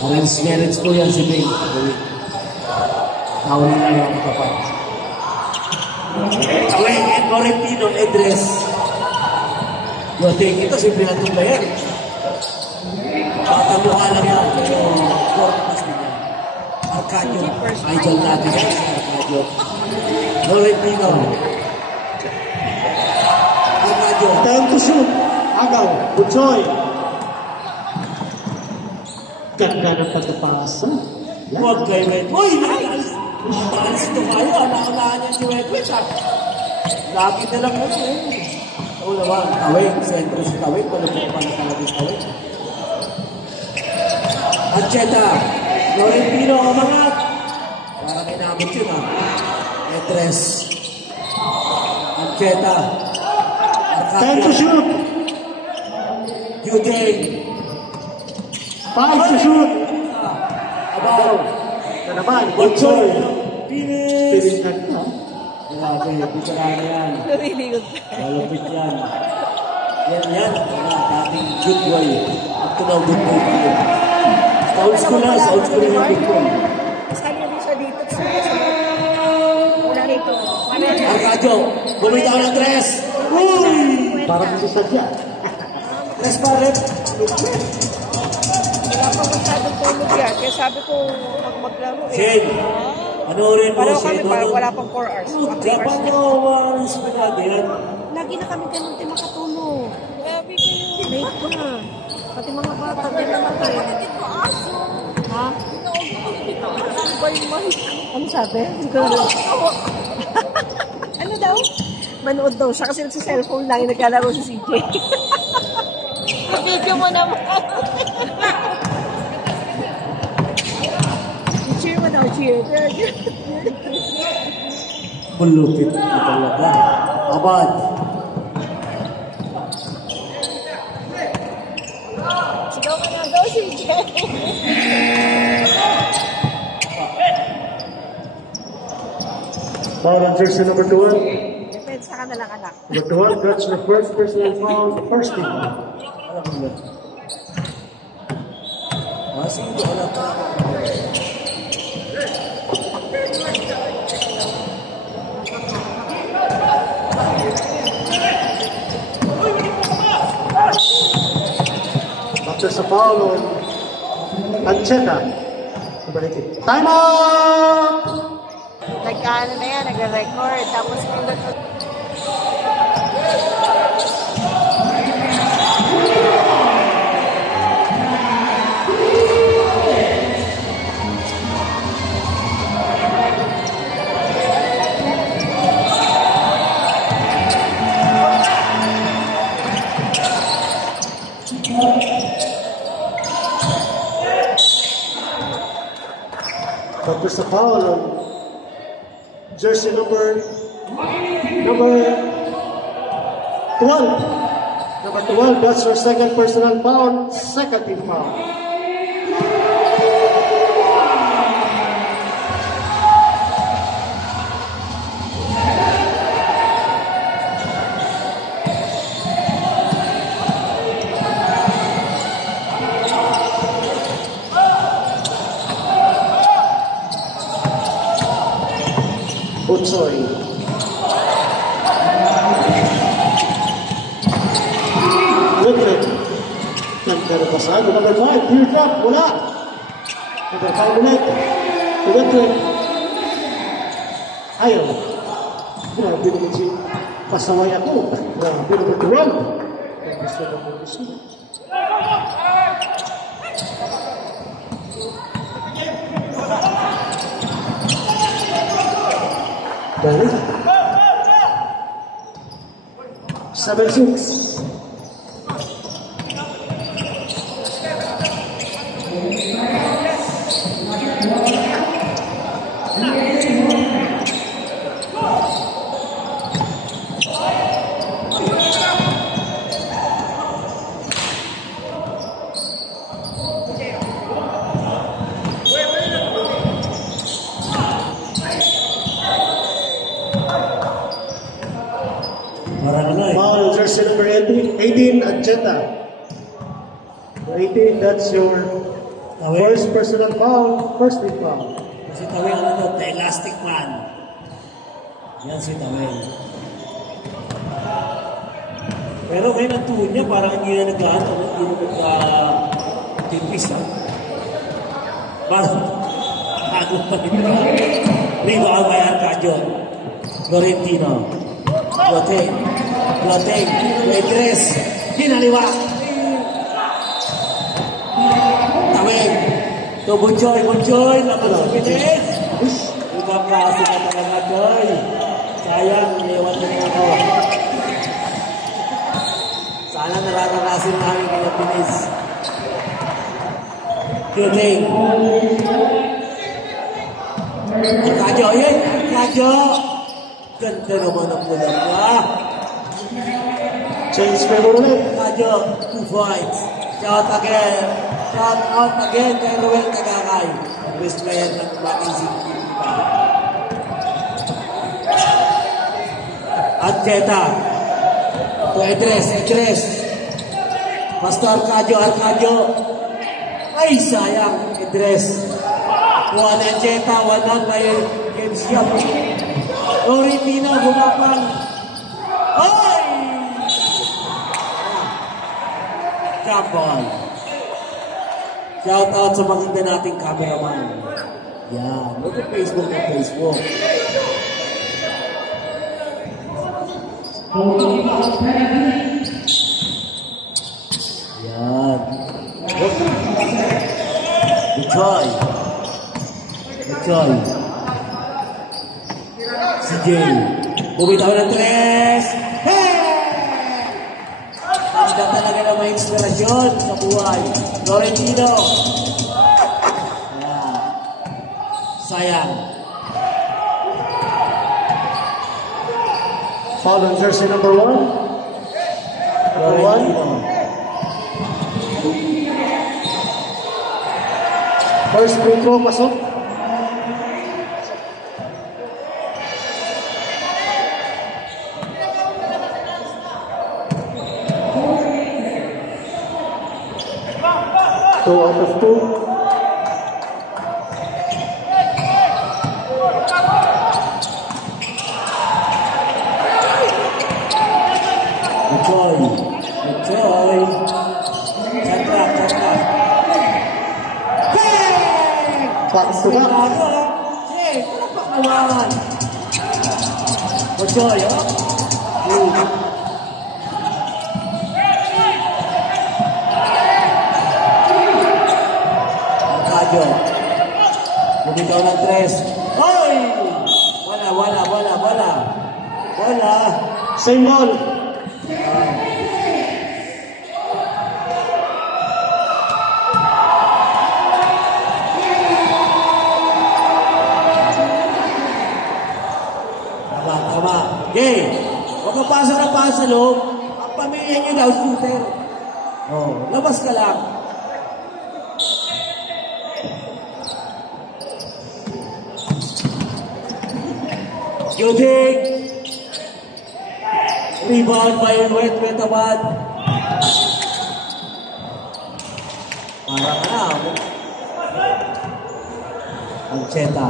Parents po yan si Bing. Tawag na lang ang kapat. Away, Florentino, address. Yoting, ito simple na itong bayan. Baka mukha lang yan. Arcadio, idol natin yan si Arcadio. Florentino. Arcadio. Time to shoot. Agaw, Butchoy. Ganda ng pagkapasa. Huwag kay Wet. Uy! Alis ito kayo. Anak-anahan niya si Wet. Lapit na lang ito eh. Oo naman. Away. Sentro si Away. Palubok pa na talaga si Away. Ancheta. Florentino. Umangat. Parang inamot yun ha. Etres. Ancheta. Time to shoot. Eugene. 5 to shoot. Abaw. Na naman, Butchoy. Pinis. Pinitan na. Grabe, bitarano yan. Malupit yan. Yan. Dating good boy. At ito na good boy pa yun. Sa old school na yung good boy. Sabi na din siya dito. Wala rito. Arcadio, bumitaw ng tres. Uy! Parang isasadya. Tres pa rin. Wala pa masyadong tulog yan. Kaya sabi ko, maglaro eh. Shane, panoorin mo, Pareho kami, Shane. parang wala pang 4 hours. Dapat mo, respetado yan. Lagi na kami ganun tayo makatulog. Grabe kayo. Late na. Pati mga bata, ganun na tayo. Ha? Ano sabi? Ano daw? Manood daw siya kasi nagsa-cellphone lang yung naglalaro si CJ. Video mo naman. Cheer mo daw, cheer. Bulupit na talaga. Abad. Sigaw ka na daw, CJ. Foul on jersey number 12. Depende sa ka na lang, anak. Number 12, that's the first personal foul, the first team. Alam mo yun. Sige, alam ka. After sa foul on Ancheta. Number 18. Time out! Nag-ano na yan, nag-record. Tapos Tapos sa foul on jersey number 12. Number 12, that's your second personal foul, second team foul. Butchoy. Woodford. Ganda na pasado. Number 5, clear drop. Wala. Number 5 ulit. Woodford. Ayaw. Grabe naman si pasaway ako. Grabe naman 12. Gusto naman gusto. Balik. 7-6. Foul jersey number 18, Ancheta. 18, that's your first personal foul, first team foul. Si Tawel, ano to? The Elastic Man. Yan si Tawel. Pero ngayon ang tuhod niya, parang hindi na nagka-tipis, ha? Parang, ako pa dito. Rebound by Arcadio. Florentino. Ploteng. Legres. Kinaliwa. Tawel. So, Bunchoy. Laman sa pinis. Ibang klase na talaga, Joy. Sayang, iniwan na niya ako. Sana nararanasin namin kaya pinis. Shooting. Arcadio, yun! Arcadio! Ganda naman ang pula niya. Change favor ulit. Arcadio, 2 points. Shout out again kay Ruel Tagakay. Best player ng Makisig. At Jeta. To Edres. Basta Arcadio. Ay, sayang, Edres. Kuha na Jeta, walang kay James Yap. Florentino, bumapang. Ay! Kapal. Shout out sa maganda nating cameraman. Yan. Look at Facebook. Yan. Buchoy. Si Jay. Bumitaw ng 3. Hey! Ganda talaga na may inspirasyon sa buhay. Florentino. Ayan. Sayang. Foul on jersey number 1. First free throw, pasok. Two out of 2. Buchoy. Chakra. Back to back. Hey, palapak naman. Buchoy, oh. Arcadio. Bumitaw ng 3. Oy! Wala. Same ball. Tama. Okay. Huwag ka pasa sa loob. Ang pamilya niyo daw, shooter. Labas ka lang. Shooting. Rebound by Wetabad. Parang na. Ang Cheta.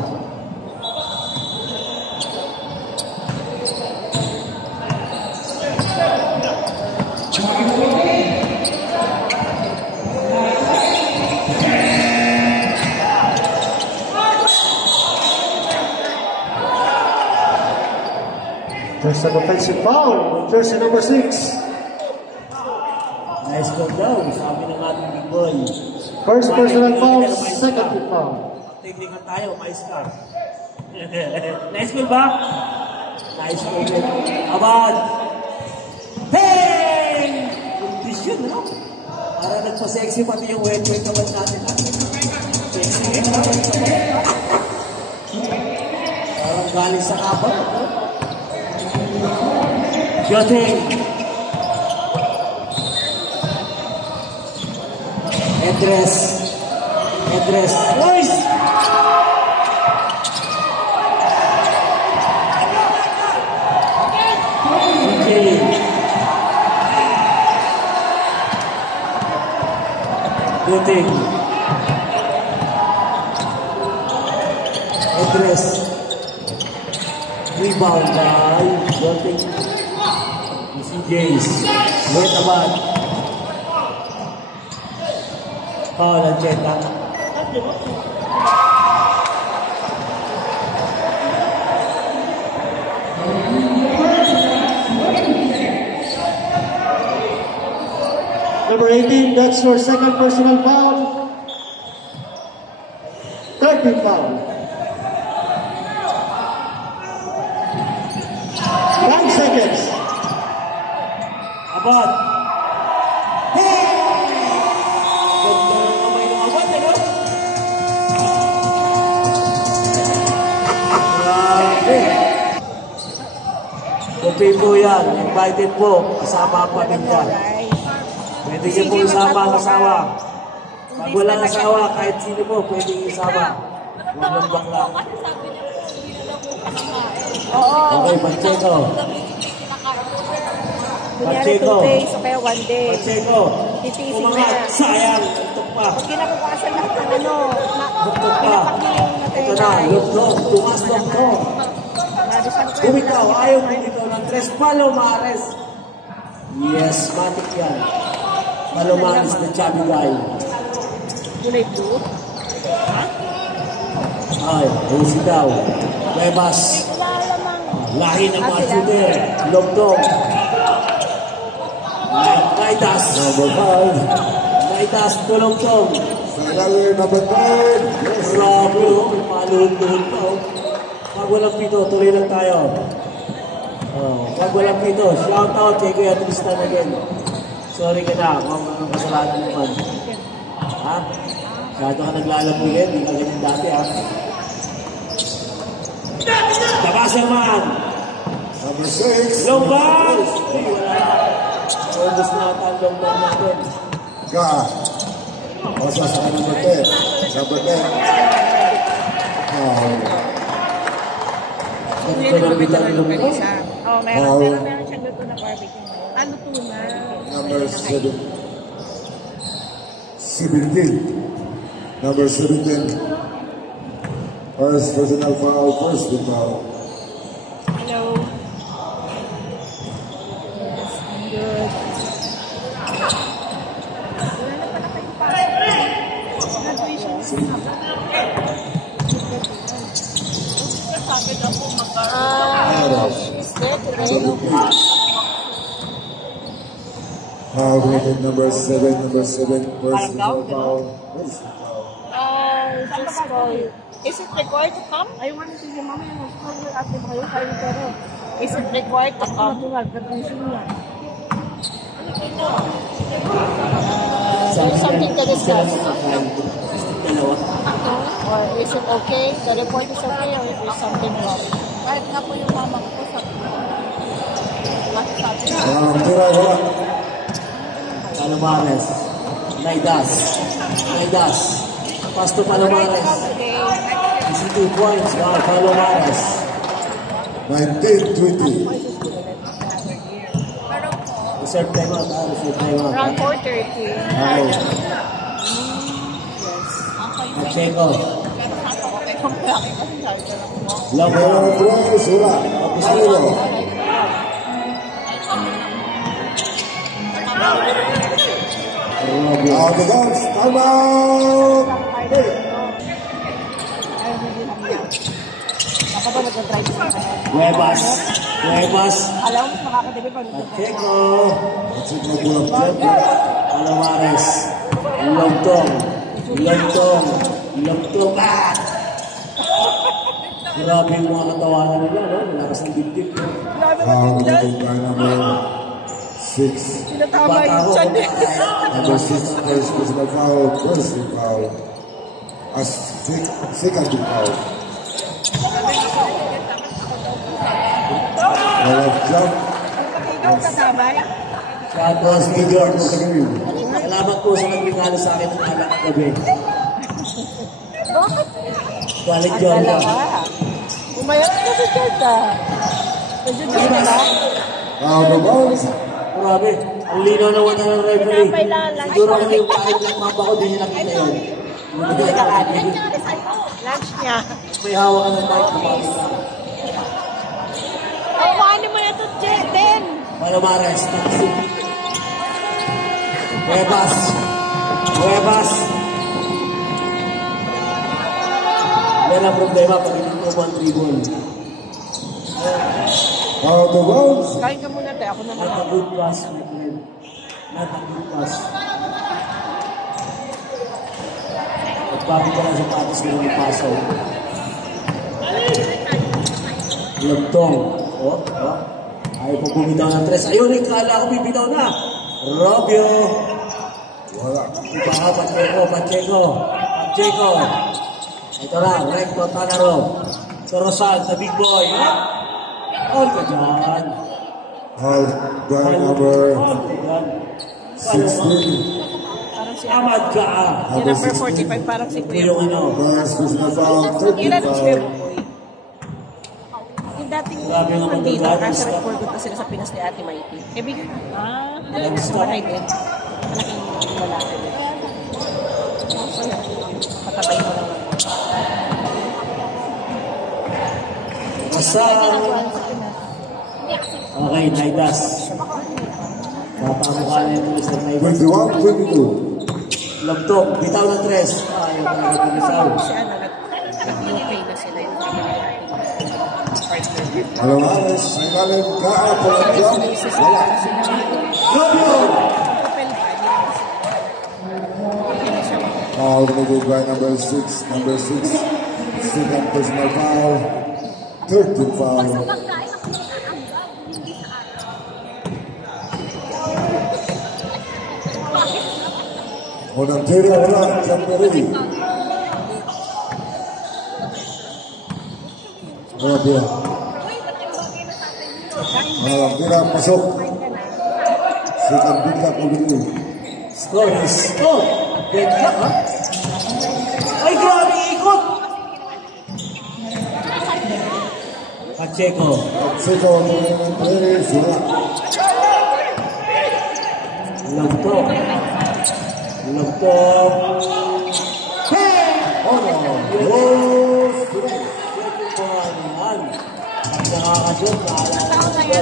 There's an offensive foul. Jersey number 6. Nice call daw. Sabi ng ating big boy. First personal foul, second team foul. Technical tayo, mais ka. Nice call ba? Nice call. Abad. Hey! Condition, no? Para nagpa-sexy pati yung wet naman natin. Sexy. Parang galing sa kapal. Shooting. Edres. Boys! Shooting. Address. Rebound by Shooting. Si Jace. Wait naman. Nancheta. Number 18, that's your second personal foul. Third team foul. 5 seconds. Abad. Ganda ng kamay ng Abad, ano? Grabe. Kopi po yan. Invited po. Kasama ang pamilya. Pwede niyo po isama ang asawa. Pag walang asawa, kahit sino po, pwede isama. Huwag lang bakla. Okay, Pacheco. Kunyari 2 days o kaya 1 day. Pacheco. Titising Umangat. na. Sayang. Tuntok pa. Pag kinabukasan lahat ng ano, Tuntok pa. pinapak niyo yung Ito na. Lugtong. Tumas lugtong. Bumitaw. Ayaw bumitaw ng tres. Palomares. Yes, matik yan. Palomares na chubby guy. Kulay blue. Ay, Rusi daw. Bebas. Lahi ng mga shooter. Lugtong. Naitas. Number 5. Naitas. Tulong-tong. Sanggalir number 9. Grabe, oh. Paluhod-luhod pa, oh. Pag walang pito, tuloy lang tayo. Pag walang pito, shout out kay Kuya Tristan again. Sorry ka na kung anong kasalanan naman. Ha? Masyado ka naglalambigin, hindi ka ganyan dati, ha? Tabas naman! Number 6. Long bounce! Ay, wala na. Ubus na ata ang long bounce natin. Ka. Pasa sa number 10. Number 10. Ganito lang bilang ilong mo. Oh, meron siyang luto na barbecue. Ano to na? Number 7. 17. Number 17. First personal foul. First team foul. Hello. Yes, I'm good. Wala na pala kayong pasok. Graduation. Foul rated number 7. Number 7. First personal foul. First team foul. Just call. Is it required to come? I want to see your mama. After kayo, kayo pero. Is it required to come? Graduation niya. There's something to discuss. Dalawa. Or is it okay? The report is okay or is something wrong? Kahit nga po yung mama ko sa Tira, wala. Palomares. Naidas. Naidas. Pasto Palomares. 22 points. Wow, Palomares. 19-20. Reserve time out. Reserve time out. Around 4:30. Okay. Pacheco. Lobo. Number 3. Wala. Zero. Out of bounds. Time out. Huevas. Huevas. Alam mo, makakadibig pag Pacheco. That's it. Nagulap dyan. Palomares. Longtong. Longtong. Longtong. Ah! Grabe yung mga katawanan nila, no? Malakas ng dibdib. Foul rated by number 6. Tinatama yung chan. Number 6. First personal foul. First team foul. Second team foul. Jump. Ikaw kasabay. Tapos, New York. Salamat po sa nagregalo sa akin ng anak at gabi. Bakit? Galing Jordan. Umayat ka sa Jordan. Sa Jordan ba? Out of bounds. Grabe. Ang lino naman na ng referee. Siguro kung yung kahit lang mapa ko, di niya nakita yun. Lunch niya. May hawak ka ng mic na bakit. Oh, paano mo na ito, Den? Palomares, taxi. Huevas. Huevas. Yan ang problema pag hindi mo ang tribune. Out of bounds. Kain ka muna, te. Ako naman. Not a good pass, my friend. Not a good pass. Magpapit ka lang sa patas ko ng paso. Lagtong. Oh. Ayaw po bumitaw ng tres. Ayun, kala ko bibitaw na. Robio. Wala. Iba ka, Pacheco. Ito lang, recto, Tanaro. Sorosal, the big boy. All ka dyan. Out by number 16. Parang si Amad ka. Yung number 45, parang si Kuya. Yung ano. Last personal foul. Ilan 30 si Kuya foul. Boy? Yung dating Grabe nga nandito, magdadaan. kasi record pa sila sa Pinas ni Ate Mighty. Kaibigan. Talagang sa bahay din. Malaking lalaki din. So, patabay mo lang. Masang. Okay, Naidas. Papamukha na ito sa Naidas. 21-22. Lagtok, bitaw ng tres. Ayaw ka na nag-isaw. Si ano, nag-UK na sila yung partner. Palomares. Sa ilalim. Kaa. Pulang jump. Wala. Robio! Foul committed by number 6. Number 6. Second personal foul. 13 foul. Unang tira wala. Jump ready. Robio. Malang tira. Pasok. Second big up committed. Score is... Oh! Dead luck, ha? Ay, grabe, ikot! Pacheco. Second play. Sila. Lagtok. Hey! Oh, no. Oh, Pangalihan. Ang nakakasyon, naalala.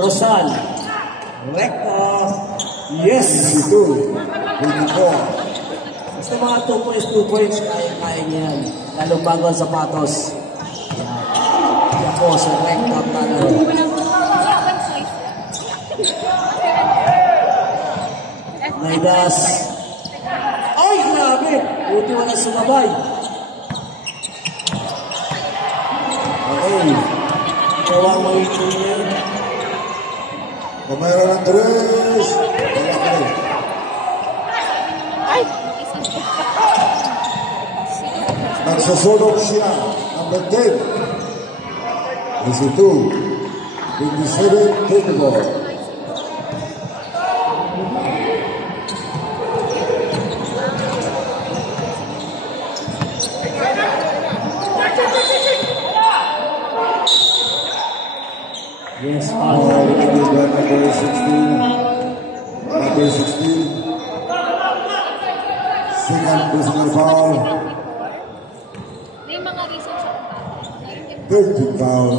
Rosal. Recto. Yes! 22. 24. Basta mga 2 points, kaya niya yan. Lalong bago ang sapatos. Yan. Yan po, sa recto ang tanong. Naidas. Ay, grabe! Buti wala sumabay. Okay. Ikaw ang mawitong yan. Kamera ng tres. Wala ka rin. Ay! Nagsasulog siya. Number 10. 22. 27. 24. Yes, Foul committed by number 16. Number 16. Second personal foul. May mga reason siya kung bakit. 13 foul.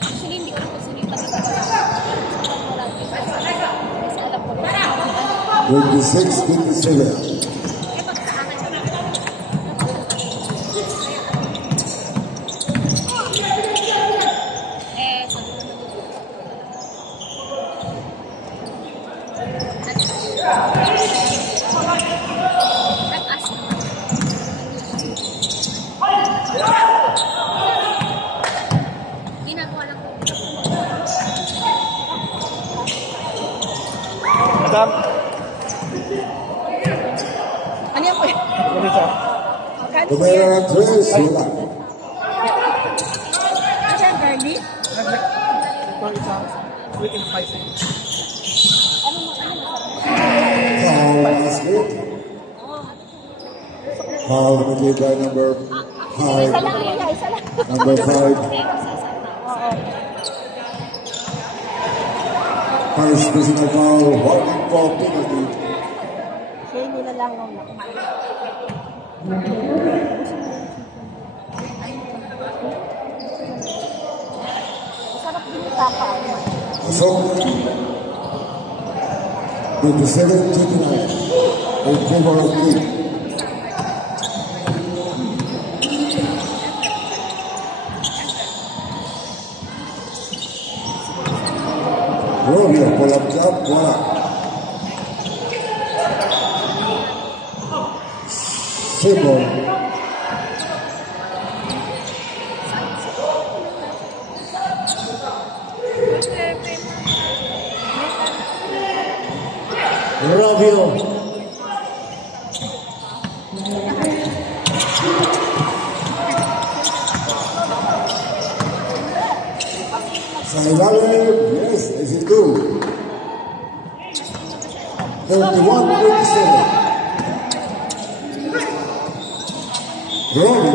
Actually, hindi ko kung sino yung kasi alam ko na. 26-27. Ginagawa lang ko. Madam. Ano yan po eh? Ganito. Kamera ng tres. Wala. Ano yan, Garly? Ito isang within 5 seconds. Foul basket. Foul committed by number 5. Isa lang, Aya, isa lang. Number 5. Oo. First personal foul. Warning for penalty. Siya yung nilalangaw na. Masarap din yung tapa. So, 27-29 in favor of King. Romeo, pull up jump, wala. Symbol. Romeo. Sa ilalim, yes, is it good? 31-27. Romeo,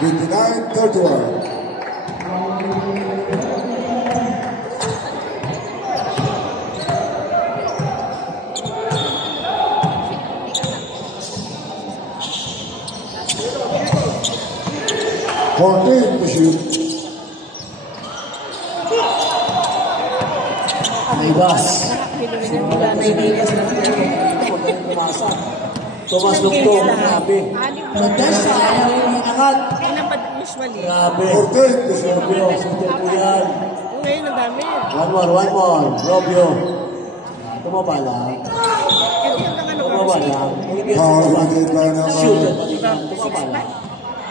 59-31. Fourteen to shoot. Naibas. Naibas na kumasa. Tumas lugtong. Grabe. Madas na ayaw yung inakat. Kaya naman usually. Grabe. 14 to shoot. Robio, suntok po yan. Ngayon ang dami. One more. Robio. Tumaba lang. Tumaba lang. Foul committed by Shoot. number. Tumaba lang.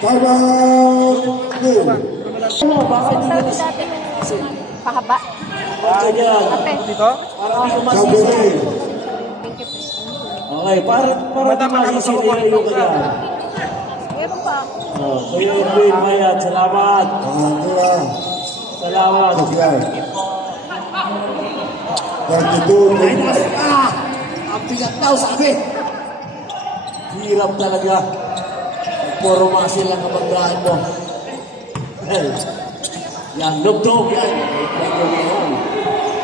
Time out. Game. Sabi dati nung pahaba. Ganyan. Dito? Parang hindi ko Number masisi. 8. Okay, parang hindi masisi yung ganyan. Meron pa. Kuya Edwin, Mayat, salamat. Pangantula. Salamat. Sofian. 32-29. Ang bigat daw, sabi. Hirap talaga. Puro masin lang ang magdaan mo. Yan, lugtog yan.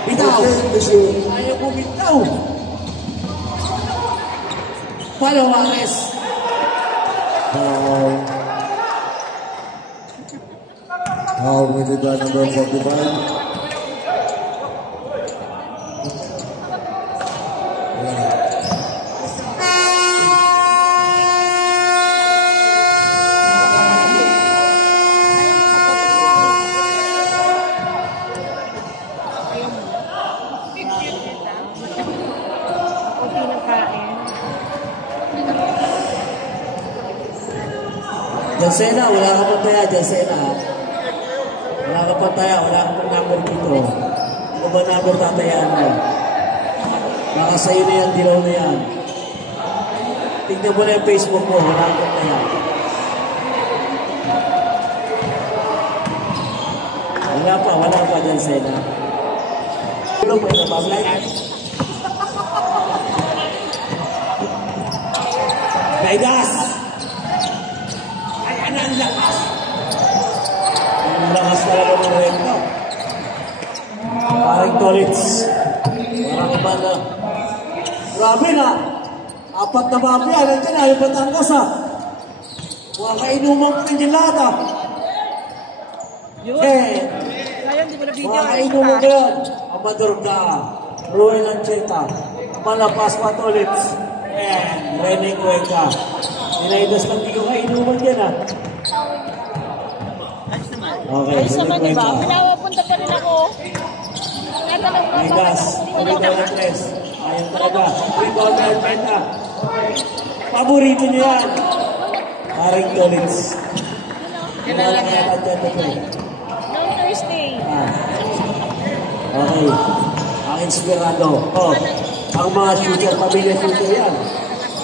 Bitaw. 14 to shoot. Ayaw mo bitaw. Palawares. Foul. Foul committed by number 45. Kunti ng kain. Jansena, wala ka pantaya, Jansena. Wala ka pantaya, wala ka pang number dito. Ano ba number tatayaan mo? Baka sa'yo na yan, dilaw na yan. Tingnan mo na yung Facebook mo, wala ka pantaya. Wala pa, Jansena. Wala pa, ito ba? Gaidas! Ay, ang lakas! Ang lakas talaga ng rento. Parang tolits. Parang iba na. Grabe na! Apat na mafia, nandiyan na, yung Batangas ha. Huwag kainumang pinilata. Yun. Ngayon, di mo na video. Huwag kainumang yun. Amador ka. Ruel Ancheta. Malapas Patolits. And Rene Cuenca. Ninaidas lang dito kainuman yan ha. Okay, Ayos naman, Rene di ba? Cuenca. Pinapunta pa rin ako. Naidas. Pabito ng tres. Ayun talaga. Rebound na Ancheta. Paborito niyo yan. Paring Tolits. Kilala kaya Ancheta ko eh. Noong Thursday. Okay. Ang inspirado. Oh. Ang mga shooter, pamilya shooter yan.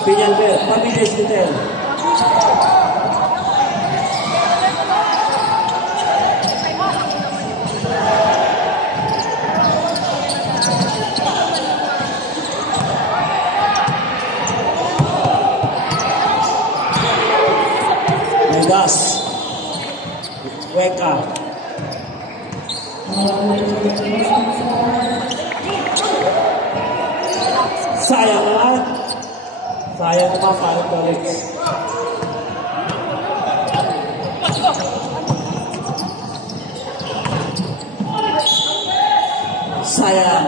Pinyalber, pamilya shooter. Vargas. Cueca. Sayang naman. Sayang naman, parang Felix. Sayang.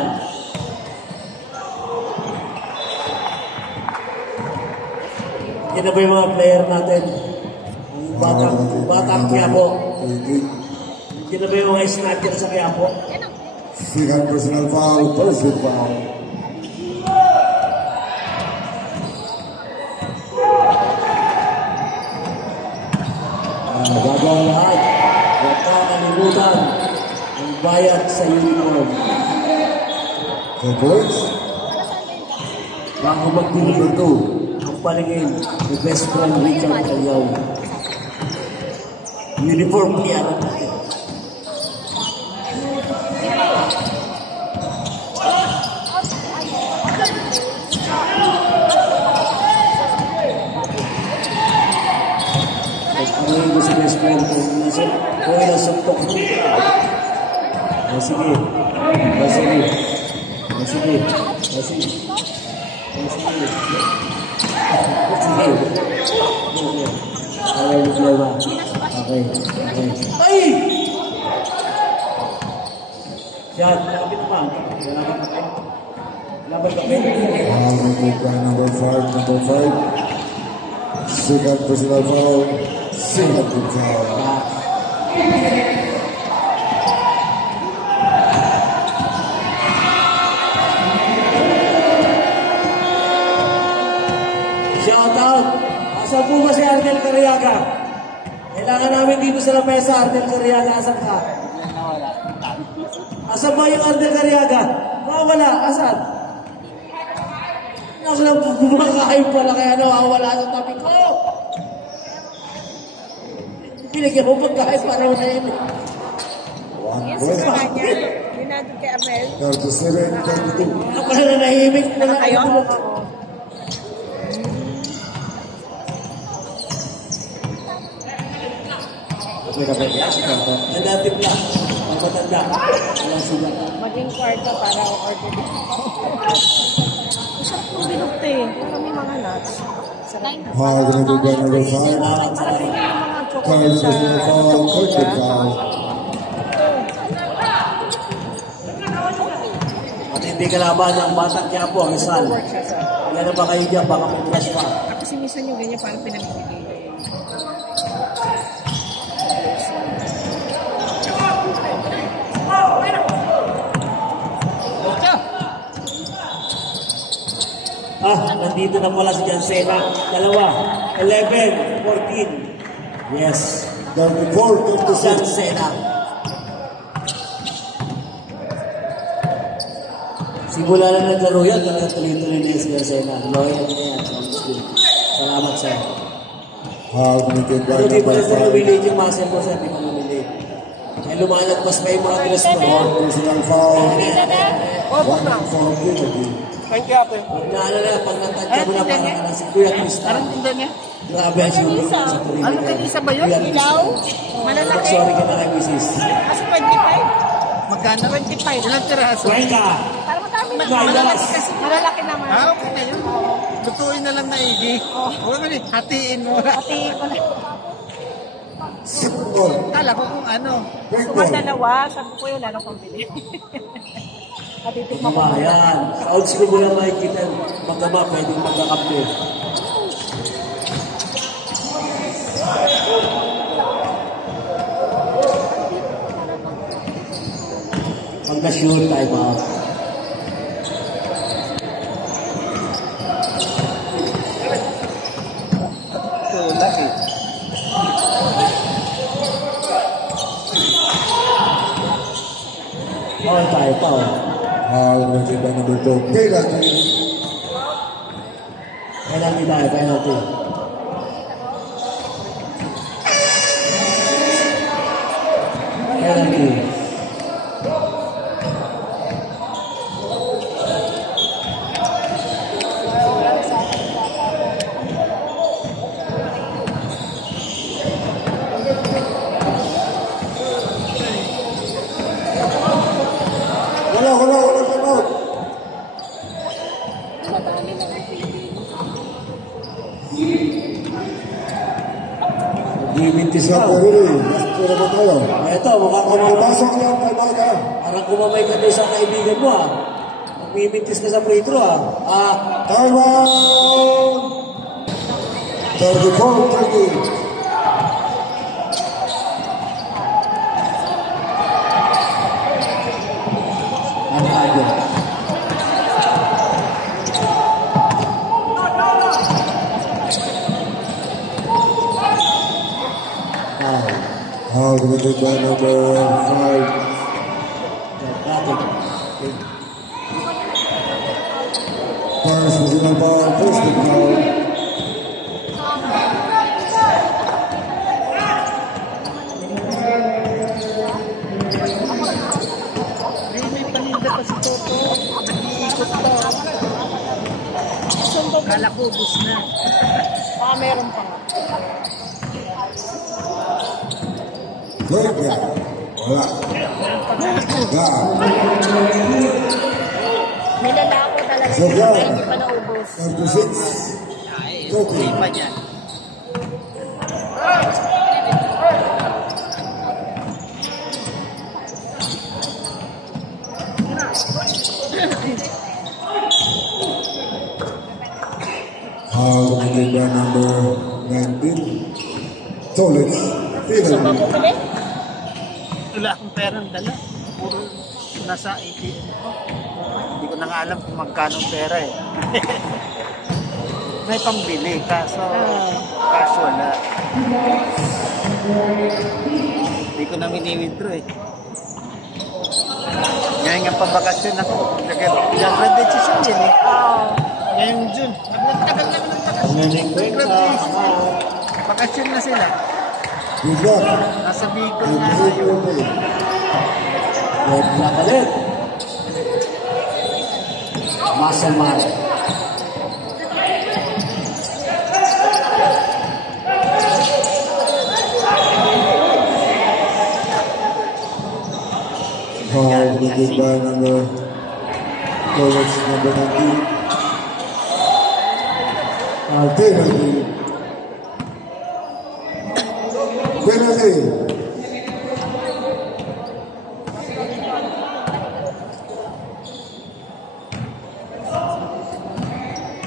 Yan na ba yung mga player natin? Ang batang Quiapo. Yan na ba yung mga snatcher sa Quiapo? Second personal foul, personal foul. Gagawa lahat. Huwag ka kalimutan ang bayad sa uniform. Points. Bago magpili ito, ang palingin ni best friend Richard Calyaw. Uniform yan. Ang gusto ni best friend kung nasuntok dito. Sige. Sige. Sige. Sige. Okay. Ay! Yan, nakapit pa. Laban kami. Number 5. Second personal foul. Second foul. Shout out! Asan po ba si Arnel Carriaga? Kailangan namin dito sa lamesa, Arnel Carriaga. Asan ka? Asan ba yung Arnel Carriaga? Nawawala. Asan? Ako lang bumakain pala kaya nawawala sa tabi ko. Binigyan mo pagkain para wala yun. 1 Yes, point. sa kanya. Yun natin kay Amel. 37-32. Ako na nanahimik na lang Kayo? kayo. Oo. Ang dating na. Ang matanda. Walang sugat. Maging kwarto para order dito. Isang pong binukte. Pero may mga nuts. Sarap. Hard number 5. Salamat sa Malaki na yung mga Third chocolate sa personal foul. Third foul. At hindi kalaban ng Batang Quiapo, ang Rizal. work siya sa... Wala na ba kayo dyan? Baka mag-flash pa. Kasi minsan yung ganyan parang pinagbibigay na yun. Nandito na pala si Jansena. Dalawa. 11, 14. Yes. 34-36. Jansena. Simula lang naglaro yan, talaga tuloy-tuloy na si Jansena. Loyal niya yan. Salamat sa'yo. Hard committed by Pero di pa number rin sa 5. lumili yung muscle mo sa di pa lumili. Kaya lumalagpas pa yung mga dress mo. Third personal foul. Opo na. 1 for Kennedy. Thank you, Apo. Huwag naalala, pag natantya mo na parang ka si Kuya Krista. tinda niya? Grabe ang sinulit sa Torino. Ano kanisa ba yun? Kuya Krista. Ilaw? Malalaki? Sorry ka na kay Mrs. Kasi 25. Magkano? 25. Ilang tiraso? Cuenca. Para matami na. Mayas. Malalaki kasi. Malalaki naman. Okay na yun. Lutuin na lang na igi. Huwag mo hatiin mo. Pati ko na. Second. Kala ko kung ano. Point Kung ball. dalawa, sabi ko yun, lalo kong bili. Patitikman ko. Diba, yan. Sa old school mo lang makikita, magkama, pwedeng magkakampi. Pag na-shoot, time out. Tulak eh. All tayo, foul. Hard committed by number 2. Penalty. Penalty tayo, penalty. Penalty. Dimintis ka. Jumper ready. Last play naman tayo. Ito, mukhang kumamay. Pagpasok lang, time out ha. Parang kumamay ka doon sa kaibigan mo ah. Magmimintis ka sa free throw ah. Time out! 34-30. Ang agad. How do we take that number 5? First physical ball, first foul. May paninda pa si Toto. Nag-iikot pa. Kala ko, bus na. Meron pa nga. Good, yeah. Wala. God. Nilalako talaga So, siya yeah. kaya hindi pa naubos. 36. Hindi pa niya. How do we take that number 19? Tolich. Gusto ba Fever. bumili? Wala akong perang dala. Puro nasa ATM ko. Hindi ko na nga alam kung magkano ang pera eh. May pambili, kaso wala. Hindi ko na mini-withdraw eh. Ngayon nga pabakasyon ako. Nag-graduate si Sean yun eh. Ngayong June. Nagtagal lang ng bakasyon. Bakasyon na sila. Good luck. Nasa Bicol You na take ngayon. your day. Red na palit. Muscle man. How do we take that number Tolich number 19? Penalty. Penalty.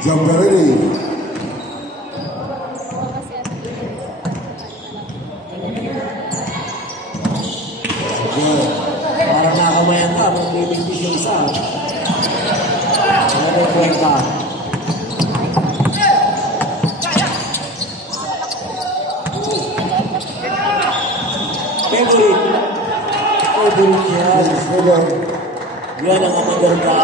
Jumper ready. Parang nakamayan ka, magbibigbig yung isa. Ano yung kwenta? Favorite. Favorite yan. Score Yan ang maganda.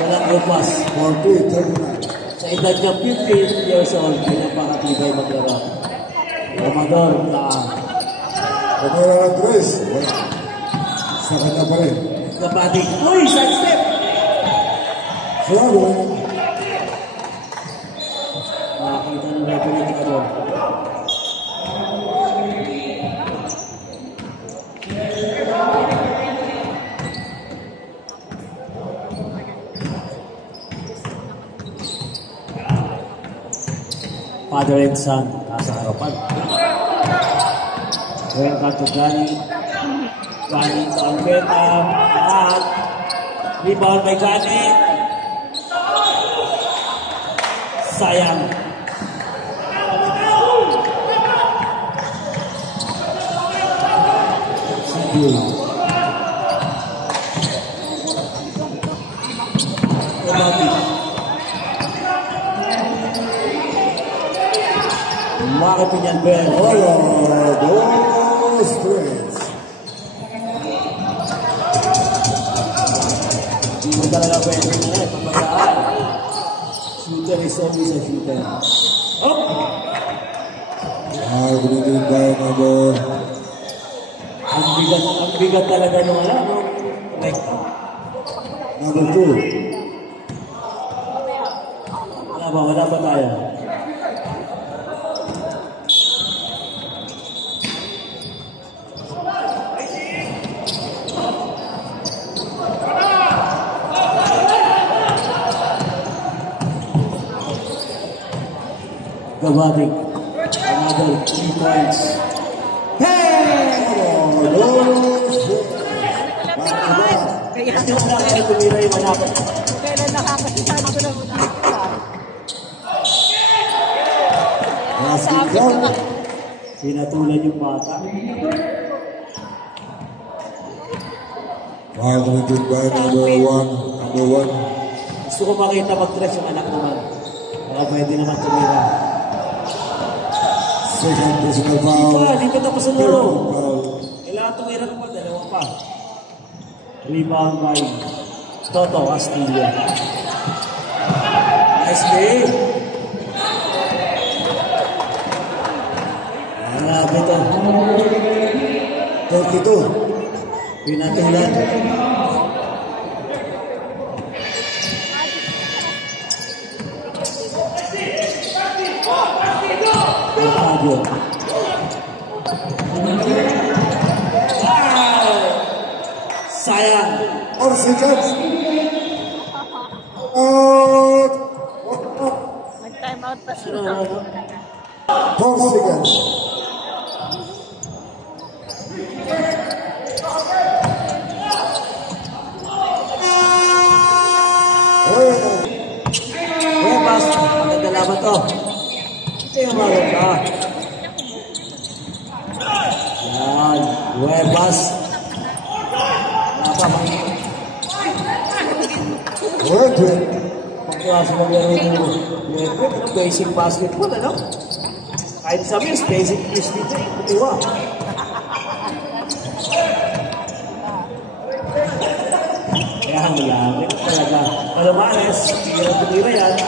Walang upas. 40-39. Sa edad niya 15 years old, pinapakatibay maglaro. Amador, Kamera ng 3. Wala. Sa kanya pa rin. kapatid. Uy, side step! Floro. Nakakita ng referee ni Kador. Father and son, nasa harapan. Cuenca to Gani. Gani sa Alpeta. At rebound by Gani. Sayang. Sige. Maka Pinyan Bell. Wala. Those friends. Hindi mo talaga pwede na rin. Pabayaan. Shooter is always a shooter. Oh! How do we take that number? Ang bigat talaga nung alam. No? Like, Number 2. wala ba tayo? Gavadik, another 3 points. Kaya Gusto ko lang ay tumira yung anak. kailan nakakasisali ko lang muna. Pinatulan yung bata. Foul committed by number one. Gusto ko makita mag-dress yung anak naman. Baka pwede naman tumira. Second personal foul. Hindi pa tapos ang Third laro. foul. Kailangan tumira ka pa, dalawa pa. Rebound by Toto Castillo. Nice game. Grabe ito. 32. Pinatulan. Arcadio. Sayang. 4 seconds. Out. Nag-time out pa siya. 4 seconds. Huwebas. Maganda laban to. Ito yung maganda. Yan. Huwebas. Redwin. Pagkakasa maglaro ng basic basketball, ano? Kahit sabi, basic is dito, kutuwa. Kaya ang lalaki talaga. Palomares, tumira yan.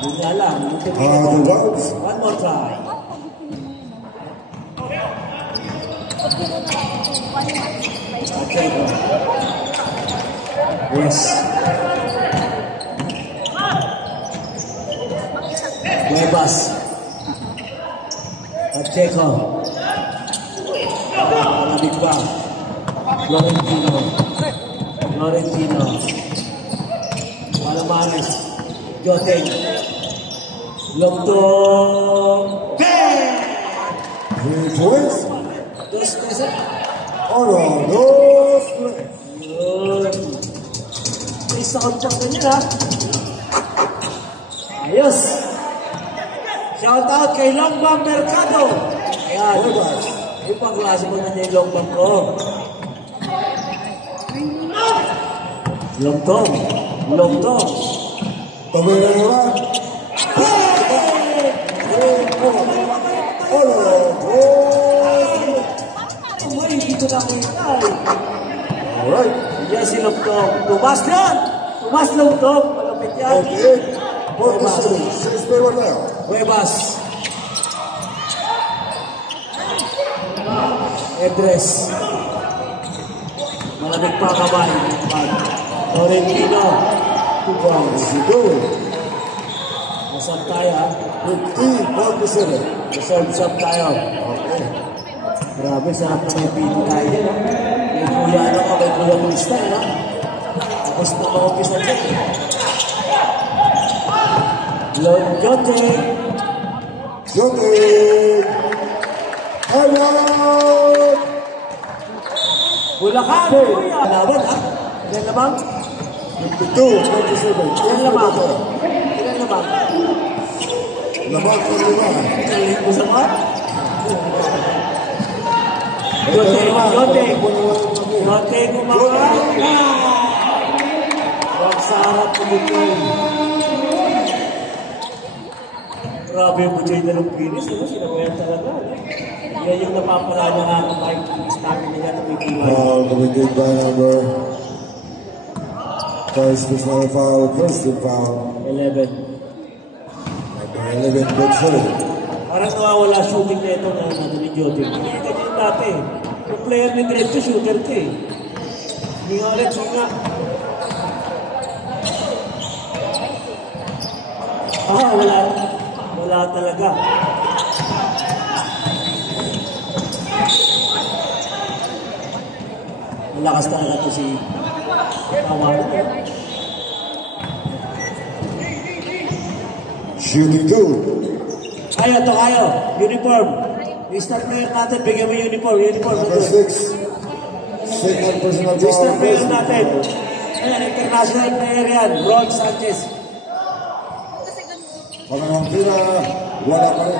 Yun nga lang. One more try. Okay. Yes. Huwebas. Pacheco. Malamig pa. Florentino. Palomares. Joteng. Longtong. Bang! 3 points. Dos pesos. Oro, 2 points. Yun. Isa ka pa ganyan, ha? Ayos. Shout out kay Longbang Mercado. Ayan. Yung pang-klase mo na niya yung Longbang ko. Longtong. Tumira naman. Oro, 2. Ay, dito na ako itay. Alright. Yan si Longtong. Tumas yan! Tumas Longtong. Malapit yan. Okay. 47. 6 play one now. Huwebas. Edres. Malamig pa kamay. Torrentino. 2 points. Go. Masab tayo, ha? 50-47. Reserve tayo. Okay. Grabe, sarap na may pino tayo din, ha? May kuya, may kuya Kristal, ha? Tapos na mag-umpisa dyan. Jote. Hello. Bulacan, kuya. Laban, ha? Ilan lamang? 52-47. Ilan lamang? Ilan lamang? Lamang ko lima. Ilan ko sa mga? Jote, kumakain. Huwag sa harap kumikain. Grabe yung Bujay na ng Pinis, ano? Sinabayan talaga. Yan yung napapala niya nga kung bakit namin nila na may kiwan. Foul committed by number. First personal foul, first team foul. 11. Number 11, Betsy. Parang nawawala shooting na ito na ni Jote. Hindi ganyan dati. Yung player ni Diretso, shooter ka eh. Hindi nga ulit, nga. Wala talaga. Malakas talaga ito si Awar. Shooting 2. Kayo. Uniform. Star player natin, bigyan mo uniform. Uniform. Number 6. Second personal Star foul. player natin. Ayan, international player yan. Ron Sanchez. Pangalawang tira, wala pa rin.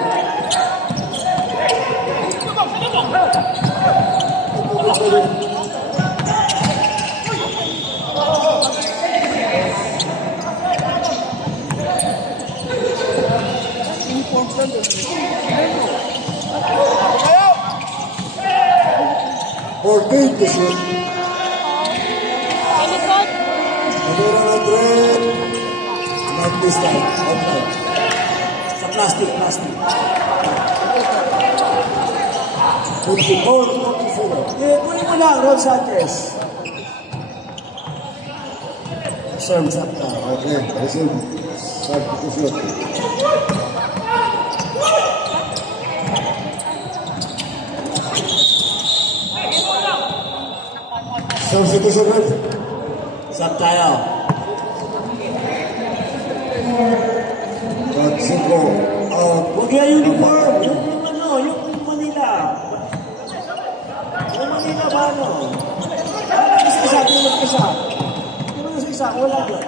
Fourteen to shoot. Nadura na Dren. Not this time. Outside. Sa plastic. 54, 44. Kunin mo lang, Ron Sanchez. Serve up na. Okay, receive. Start to shoot. Substitution red. Sub tayo. At 5 out. Huwag yung uniform. Yung Manila. Yung Manila ba ano? Isa-isa, isa. Isa, wala ba?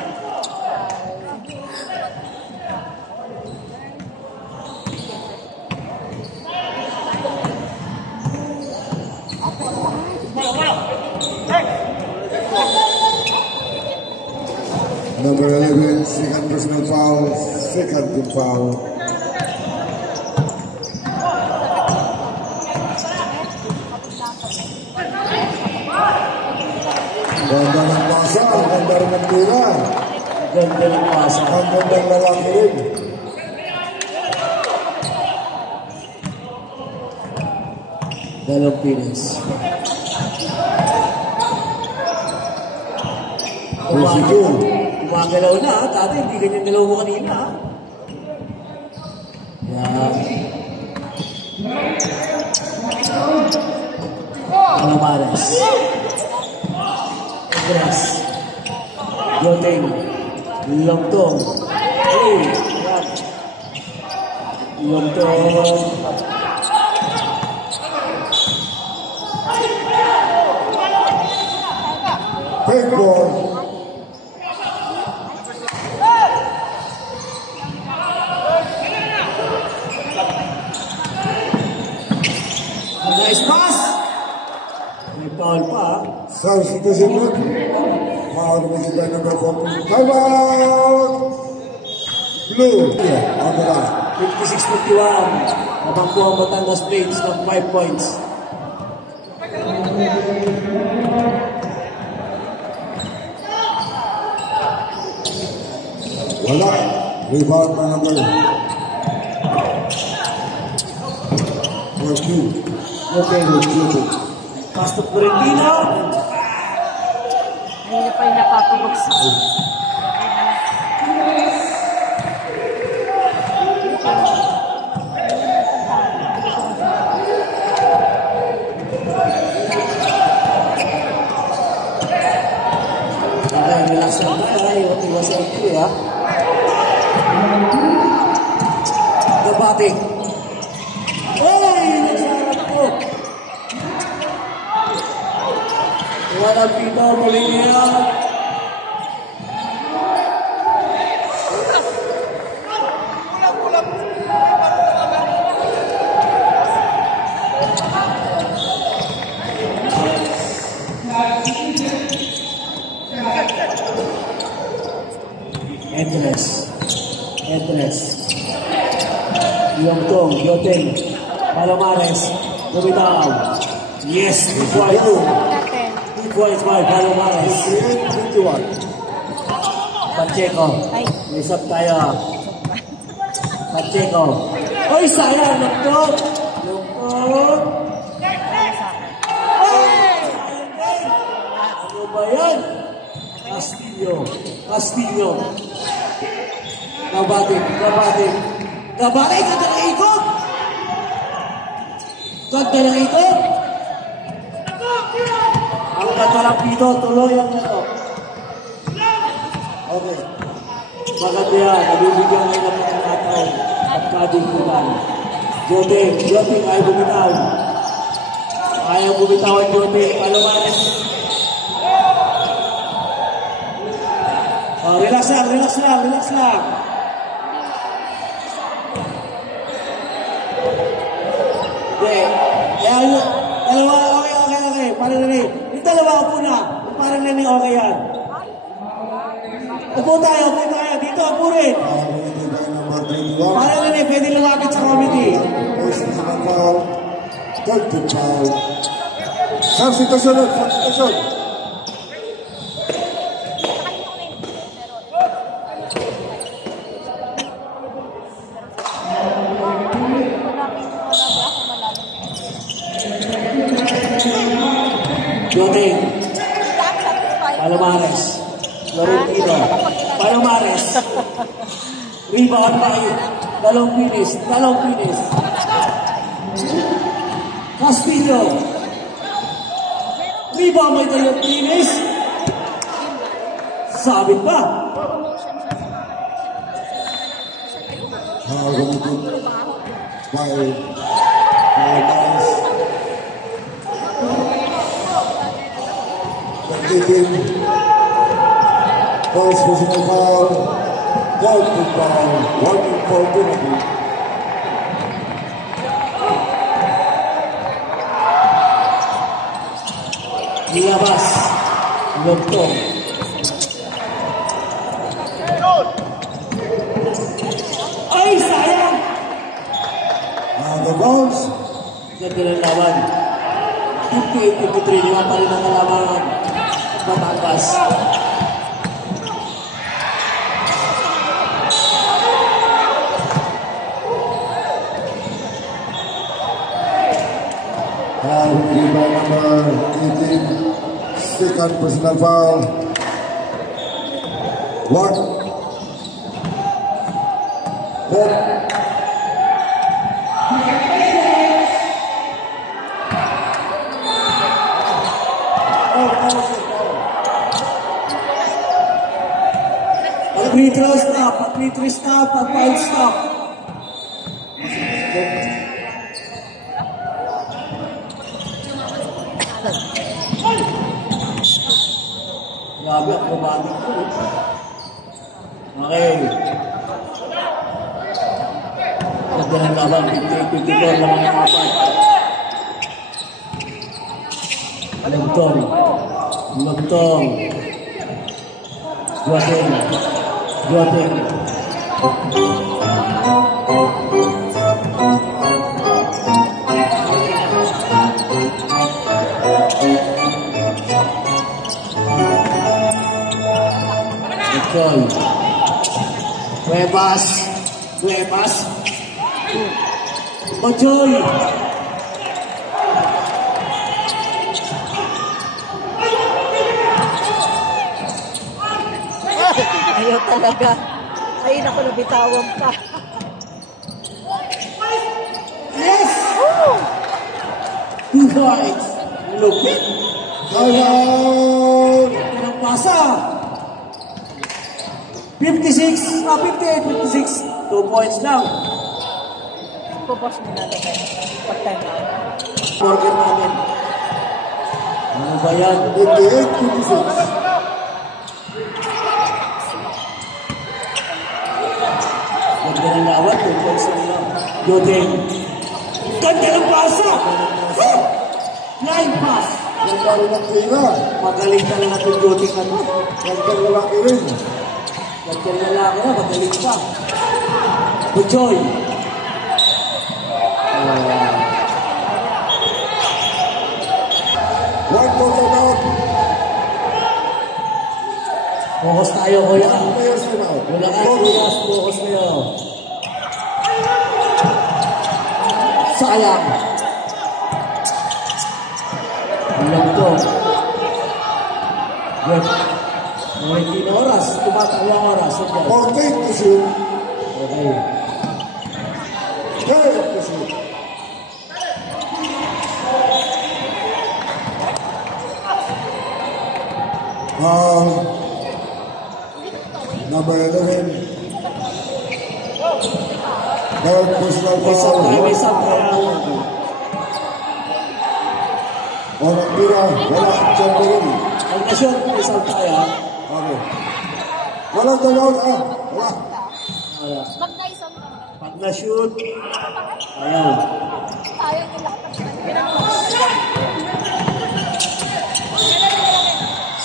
Number 11, second personal foul. Second team foul. Ganda ng pasa, ganda rin ng tira. Ganda ng pasa. Ang ganda ng lalaki rin. Dalawang Pinas. Gumagalaw na, dati hindi ganyan galaw mo kanina. Yan. Palomares. Andres. Yoteng. Longtong. Hey! Yan. Longtong. Fake ball. Nice pass! May foul pa. Substitution red. Maulumigit by number 14. Time out! Blue. On the line. 56-51. Naman po ang Batangas Blades ng 5 points. Wala. Rebound by number 14. Okay, pass to Florentino. Hindi pa yung napapabagsak. Okay, relax lang tayo. Iwas ang ito, ha? Gabating. Oy! Nagsarap ko. Walang pito, muli niya. Endless. Yongtong, Yoteng, Palomares, Lumitaw. Yes, 2 points by Palomares. 51. Pacheco. May sub tayo. Pacheco. Oy, sayang. Yongtong. Yongtong. Ano ba yan? Castillo. Gabating. Ganda ng ikot! Ang ganda lang dito, tuloy ang ito. Okay. Maganda yan, nabibigyan nila ng pagkakataon at kading kulang. Joting ayaw bumitaw. Ayaw bumitaw ang Joting. Palomares. Oh, relax lang. Okay. Dalawa, okay. Parang nani. Yung dalawa, upo na. Parang nani, okay yan. Upo tayo. Dito, upo rin. Parang nani, pwede lumapit sa committee. Personal foul. Third foul. Substitution. Joting. Palomares. Florentino. Palomares. Rebound by dalawang finish. Castillo. Rebound by dalawang finish. Sabit pa. First personal foul. Fourth foul. Working for penalty. Nilabas. Lugtong. Ay, sayang! The bounce. Ganda ng laban. 58-53, lima pa rin ang kalabangan. Batangas. Rebound number 18. Second personal foul. One. Four. Free throw stop, foul stop. Grabe, acrobatic ko. Okay. Ganda ng laban, 58-54 lang ang apat. Lugtong. Joting. Cuevas. Ojoy. Ayaw talaga. Ay, naku, nabitawan pa. Yes! Two points. Lupit. Ang pasa. 58-56. 2 points lang. Pupos mo na natin. Pag-time out. Forget namin. Ano ba yan? 58-56. Ganda ng lawat. 2 points lang. Joting. Ganda ng pasa. Line pass. Ganda rin ang tira. Magaling talaga itong Joting na to. Ganda lalaki rin. Ganda ng lalaki na. Magaling pa. Bujoy. One total out. Focus tayo, kuya. Players time out. Wala ka, kuya. Focus kayo. Sayang. Alam ko. Good. 19 oras. Tumatawag ang oras. 14 to shoot. Okay. 12 to shoot. Number 11. Third personal May sub tayo, may foul. sub tayo. Walang tira, wala Chamberlain. Ang nasyon, may sub tayo. Okay. Walang timeout ah. Wala. Wala. Mag-naison ka. Pag na-shoot, ayan. Kaya yung lahat ng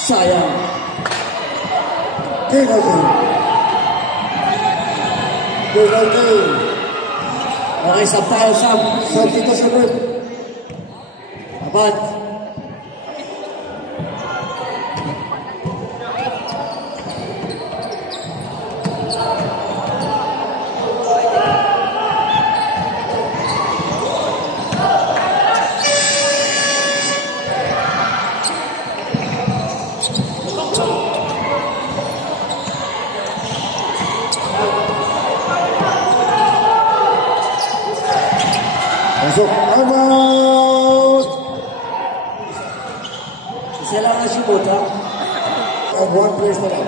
Sayang. Penalty. Penalty. Okay, sub tayo, sub. Substitution. Abad. Masuk. Timeout. Sila nga shoot, ha? And one place na lang.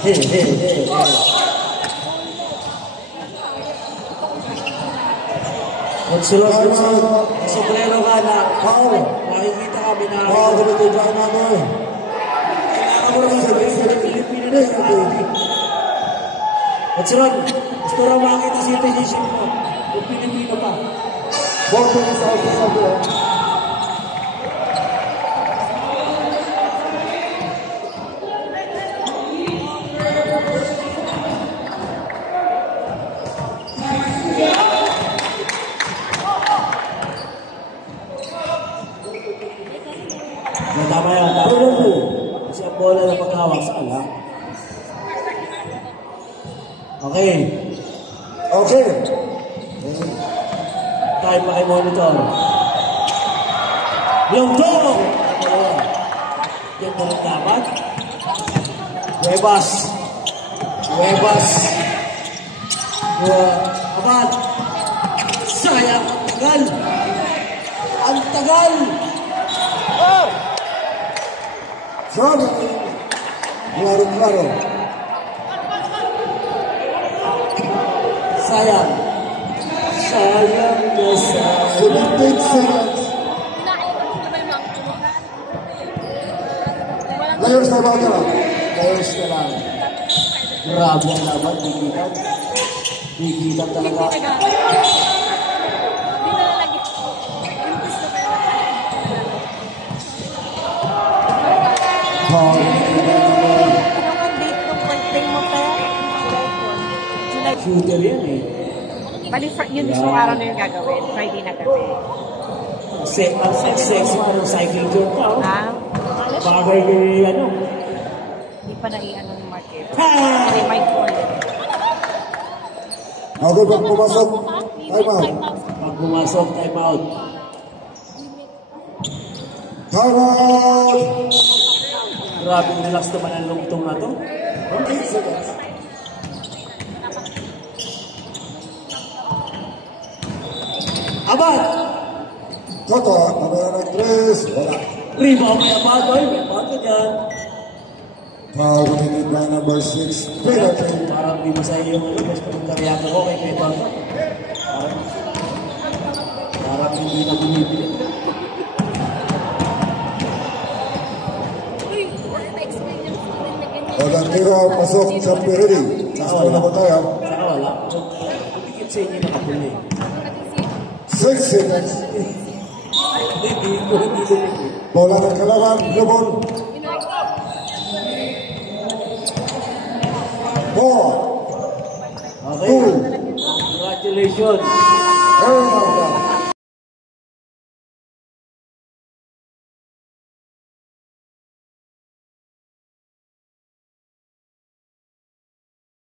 Hey, hey, hey, hey. Magsulog, magsulog. Sobrero ka na. Foul. Makikita kami na. Foul to the deadline namin. Kailangan mo naman sabihin sa Pilipinas na baby. Magsulog. Gusto raw makita sa citizenship mo. Kung Pilipino pa. 4 minutes out to the Tama yan. Tama yan. Kasi ang bola na paghawak sa ala. Okay. Okay. Tayo pakimonitor. Yung dog! Yan mo rin dapat. Huevas. Huevas. Abad. Sayang. Ang tagal. Ang tagal. Sabi. Klaro. Sayang. Sayang na sayang. 17 seconds. Players na ba ka? Players na lang. Grabe ang laban. Bigitan. Bigitan talaga. Foul. Ano ang date ng birthday mo pa? July. Shooter yan eh. Bali, yun mismo araw na yung gagawin. Friday na gabi. Ang sexy pa ng cycling joke pa. Oh. Ah, Bagay kay ano. hindi pa nai-ano ni Market. Ha! Remind ko ulit. Ako pag pumasok. Timeout. Pag pumasok, time out. Timeout. Grabe, relax naman ang lungtong na to. 8 seconds. Abad! Toto, kamera ng 3. Wala. Rebound kay Abad. Oy, may bag ka dyan. Foul committed by number 6. Penalty. Parang di mo sa iyo yung ano, mas pagkaryata ko kay Kay Bamba. Parang hindi na bumibili. Walang tira, pasok sa Pirelli. Sasama na ba tayo? Saka wala. Pagkikit sa inyo nakapuli. 6 seconds. Hindi bumibili. Bola ng kalaban, Lubon. 4. Okay. Congratulations. Timeout.